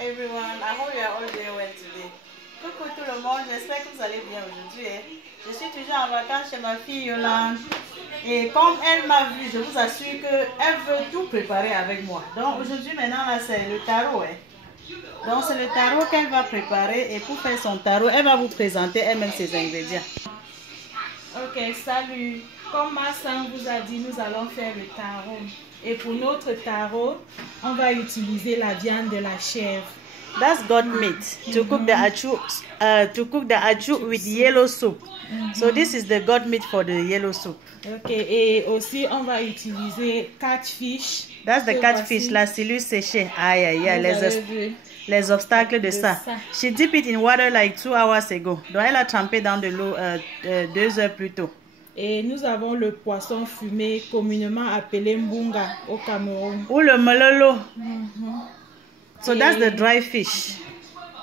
Everyone, I hope you are all doing well today. Coucou tout le monde, j'espère que vous allez bien aujourd'hui. Je suis toujours en vacances chez ma fille Yolande. Et comme elle m'a vu, je vous assure qu'elle veut tout préparer avec moi. Donc aujourd'hui maintenant là c'est le tarot. Donc c'est le tarot qu'elle va préparer et pour faire son tarot, elle va vous présenter elle-même ses ingrédients. Ok, salut. Comme Massan vous a dit, nous allons faire le tarot. Et pour notre tarot, on va utiliser la viande de la chèvre. That's goat meat to cook the achu with yellow soup. So this is the goat meat for the yellow soup. Okay, et aussi on va utiliser catfish. That's the catfish, la silure séchée. Aïe aïe aïe, les obstacles de ça. She dipped it in water like 2 hours ago. Donc elle a trempé dans de l'eau 2 heures plus tôt. Et nous avons le poisson fumé, communément appelé mbunga au Cameroun. Ou le mololo. So that's the dry fish.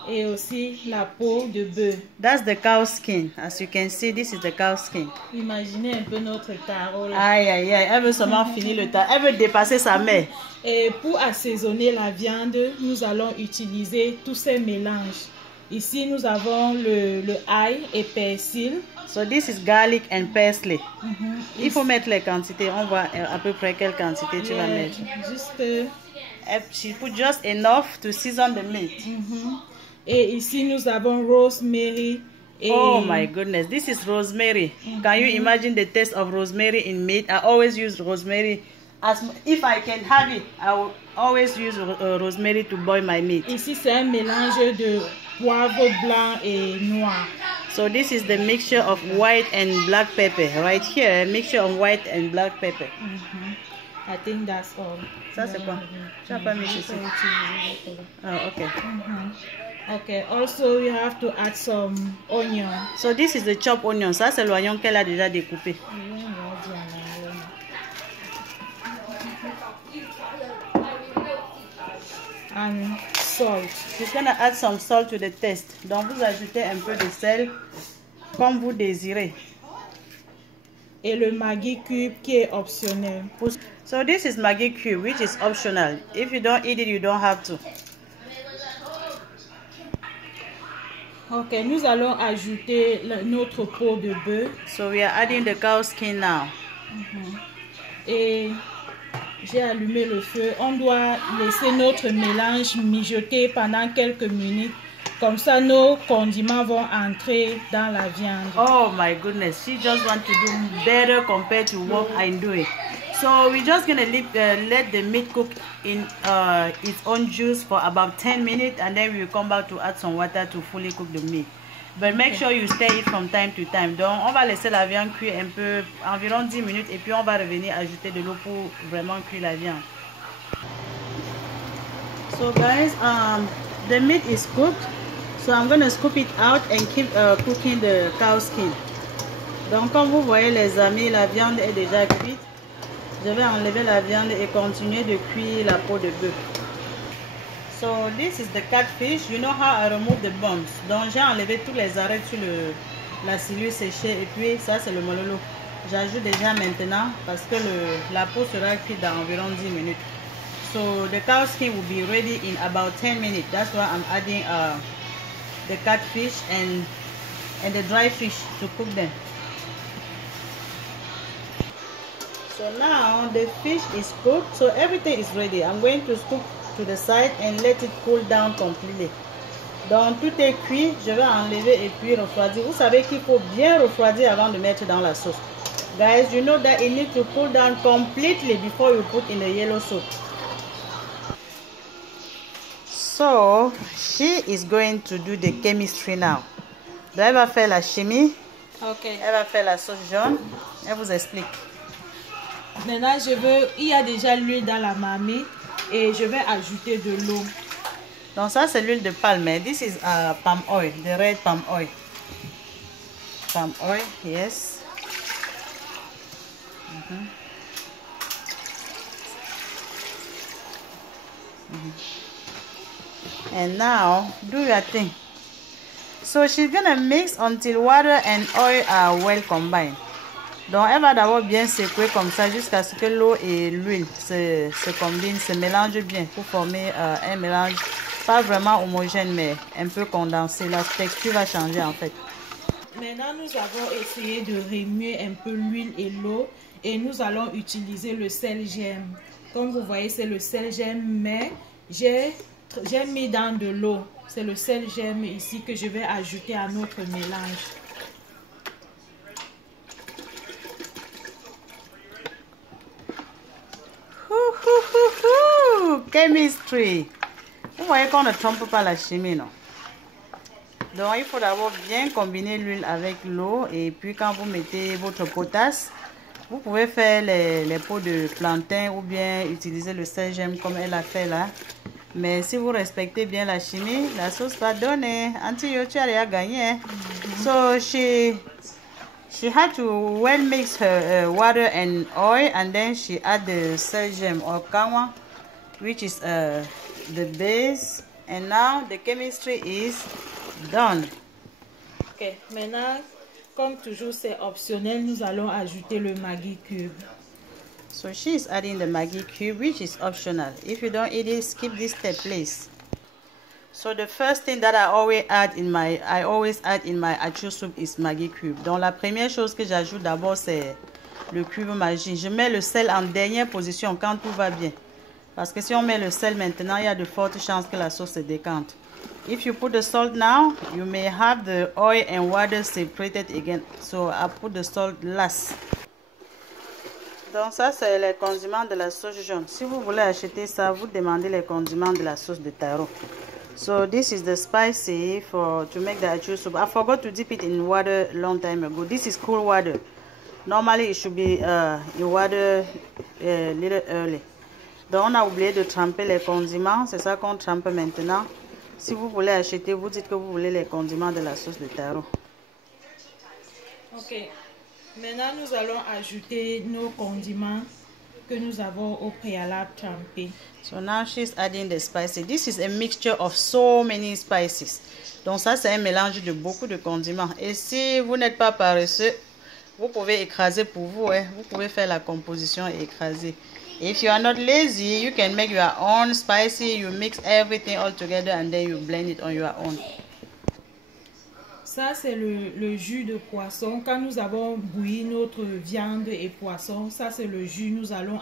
Et aussi la peau de bœuf. That's the cow skin. As you can see, this is the cow skin. Imaginez un peu notre tarot là. Aïe aïe aïe, elle veut seulement finir le tarot. Elle veut dépasser sa mère. Et pour assaisonner la viande, nous allons utiliser tous ces mélanges. Ici, nous avons le ail et persil. So this is garlic and parsley. Il faut mettre les quantités. On voit à peu près quelle quantité tu vas mettre. Juste. She put just enough to season the meat. Et ici, nous avons rosemary. Oh my goodness, this is rosemary. Can you imagine the taste of rosemary in meat? I always use rosemary. If I can have it, I will always use rosemary to boil my meat. Ici, c'est un mélange de poivre blanc et noir. So this is the mixture of white and black pepper. Right here, a mixture of white and black pepper. I think that's all. Ça c'est quoi? Tu n'as pas mis ici. Oh, okay. Okay. Also, you have to add some onion. So this is the chopped onion. Ça c'est l'oignon qu'elle a déjà découpé. And salt. She's gonna add some salt to the taste. Donc vous ajoutez un peu de sel comme vous désirez. Et le Maggi cube qui est optionnel. So this is Maggi cube which is optional. If you don't eat it, you don't have to. Ok, nous allons ajouter notre peau de bœuf. So we are adding the cow skin now. Et j'ai allumé le feu. On doit laisser notre mélange mijoter pendant quelques minutes. Comme ça, nos condiments vont entrer dans la viande. Oh my goodness, she just wants to do better compared to what I'm doing. So we're just gonna let the meat cook in its own juice for about 10 minutes, and then we'll come back to add some water to fully cook the meat. But make sure you stir it from time to time. Donc on va laisser la viande cuire un peu, environ 10 minutes, et puis on va revenir ajouter de l'eau pour vraiment cuire la viande. So guys, the meat is cooked. So I'm going to scoop it out and keep cooking the cow skin. Donc comme vous voyez les amis, la viande est déjà cuite. Je vais enlever la viande et continuer de cuire la peau de bœuf. So this is the catfish. You know how I remove the bones. Donc j'ai enlevé tous les arêtes sur la silure séchée et puis ça c'est le mololo. J'ajoute déjà maintenant parce que la peau sera cuite dans environ 10 minutes. So the cow skin will be ready in about 10 minutes. That's why I'm adding the catfish and the dry fish to cook them. So now the fish is cooked, so everything is ready. I'm going to scoop to the side and let it cool down completely. Donc tout est cuit, je vais enlever et puis refroidir. Vous savez qu'il faut bien refroidir avant de mettre dans la sauce. Guys, you know that it needs to cool down completely before you put in the yellow soup. So she is going to do the chemistry now. Donc elle va faire la chimie. Ok. Elle va faire la sauce jaune. Elle vous explique. Maintenant il y a déjà l'huile dans la marmite et je vais ajouter de l'eau. Donc ça c'est l'huile de palme. This is palm oil, the red palm oil. Palm oil, yes. And now do your thing. So she's gonna mix until water and oil are well combined. Donc elle va d'abord bien secouer comme ça jusqu'à ce que l'eau et l'huile se combinent, se mélangent bien pour former un mélange pas vraiment homogène, mais un peu condensé. La texture va changer en fait. Maintenant, nous avons essayé de remuer un peu l'huile et l'eau et nous allons utiliser le sel gemme. Comme vous voyez, c'est le sel gemme, mais j'ai mis dans de l'eau. C'est le sel gemme ici que je vais ajouter à notre mélange. Chemistry. Vous voyez qu'on ne trompe pas la chimie, non? Donc, il faut d'abord bien combiner l'huile avec l'eau. Et puis, quand vous mettez votre potasse, vous pouvez faire les pots de plantain ou bien utiliser le sel gemme comme elle a fait là. Mais si vous respectez bien la chimie, la sauce va donner. Auntie Yo, tu as déjà gagné. So, she had to well mix her water and oil, and then she add the sel gemme or kanwa, which is the base. And now the chemistry is done. Ok, maintenant, comme toujours c'est optionnel, nous allons ajouter le Maggi cube. So she is adding the Maggi cube, which is optional. If you don't eat it, skip this step, please. So the first thing that I always add in my achu soup is Maggi cube. Donc la première chose que j'ajoute d'abord c'est le cube Maggi. Je mets le sel en dernière position quand tout va bien. Parce que si on met le sel maintenant, il y a de fortes chances que la sauce se décante. If you put the salt now, you may have the oil and water separated again. So I put the salt last. Donc ça c'est les condiments de la sauce jaune. Si vous voulez acheter ça, vous demandez les condiments de la sauce de taro. So this is the spicy to make the achu soup. I forgot to dip it in water long time ago. This is cool water. Normally it should be in water a little early. Donc on a oublié de tremper les condiments. C'est ça qu'on trempe maintenant. Si vous voulez acheter, vous dites que vous voulez les condiments de la sauce de taro. Ok. Maintenant, nous allons ajouter nos condiments que nous avons au préalable trempés. So now she's adding the spices. This is a mixture of so many spices. Donc ça, c'est un mélange de beaucoup de condiments. Et si vous n'êtes pas paresseux, vous pouvez écraser pour vous. Hein. Vous pouvez faire la composition et écraser. If you are not lazy, you can make your own spicy. You mix everything all together and then you blend it on your own. Ça, c'est le jus de poisson. Quand nous avons bouilli notre viande et poisson, ça, c'est le jus que nous allons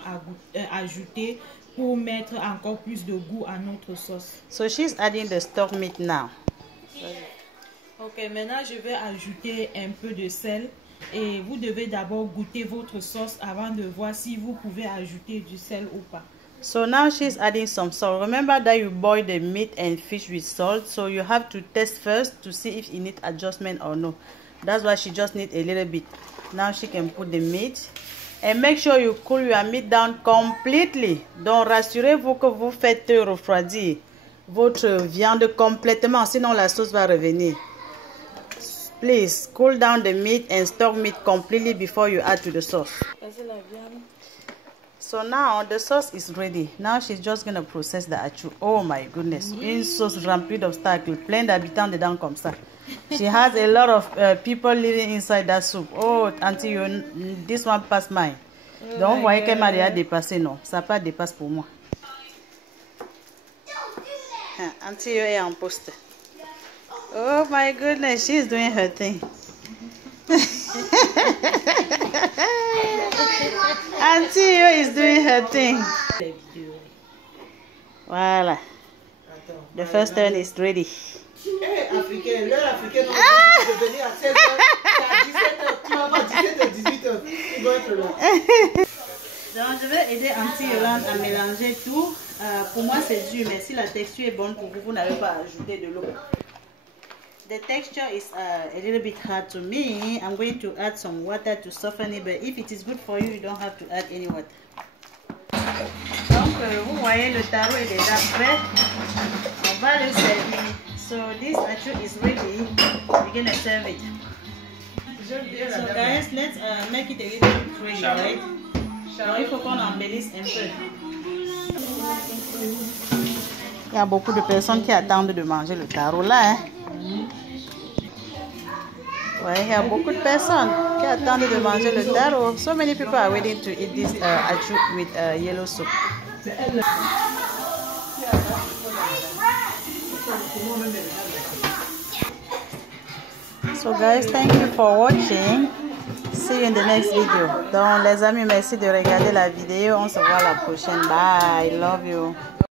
ajouter pour mettre encore plus de goût à notre sauce. So she's adding the stock meat now. Ok, maintenant, je vais ajouter un peu de sel. Et vous devez d'abord goûter votre sauce avant de voir si vous pouvez ajouter du sel ou pas. So now she's adding some salt. Remember that you boil the meat and fish with salt. So you have to test first to see if it needs adjustment or no. That's why she just needs a little bit. Now she can put the meat. And make sure you cool your meat down completely. Donc rassurez-vous que vous faites refroidir votre viande complètement. Sinon la sauce va revenir. Please cool down the meat and stock meat completely before you add to the sauce. So now the sauce is ready. Now she's just going to process the achu. Oh my goodness. Une sauce remplie d'obstacles. Plein d'habitants dedans comme ça. She has a lot of people living inside that soup. Oh, Auntie, this one pass mine. Donc, vous voyez qu'elle m'a déjà dépassé, non? Ça pas dépasse pour moi. Auntie est en poste. Oh my goodness, she's doing her thing. Auntie is doing her thing. Voila. The first turn is ready. Donc je vais aider Auntie Yolande à mélanger tout. Pour moi c'est dur, mais si la texture est bonne pour vous, vous n'avez pas à ajouter de l'eau. The texture is a little bit hard to me. I'm going to add some water to soften it, but if it is good for you, you don't have to add any water. Donc, vous voyez, le taro est déjà prêt. On va le servir. So this achu is ready. We're gonna serve it. So guys, let's make it a little bit pretty, right? Donc, il faut qu'on embellisse un peu. Il y a beaucoup de personnes qui attendent de manger le taro là, hein? Ouais, il y a beaucoup de personnes qui attendent de manger le taro. So many people are waiting to eat this achu with yellow soup. So guys, thank you for watching. See you in the next video. Donc les amis, merci de regarder la vidéo. On se voit la prochaine. Bye. Love you.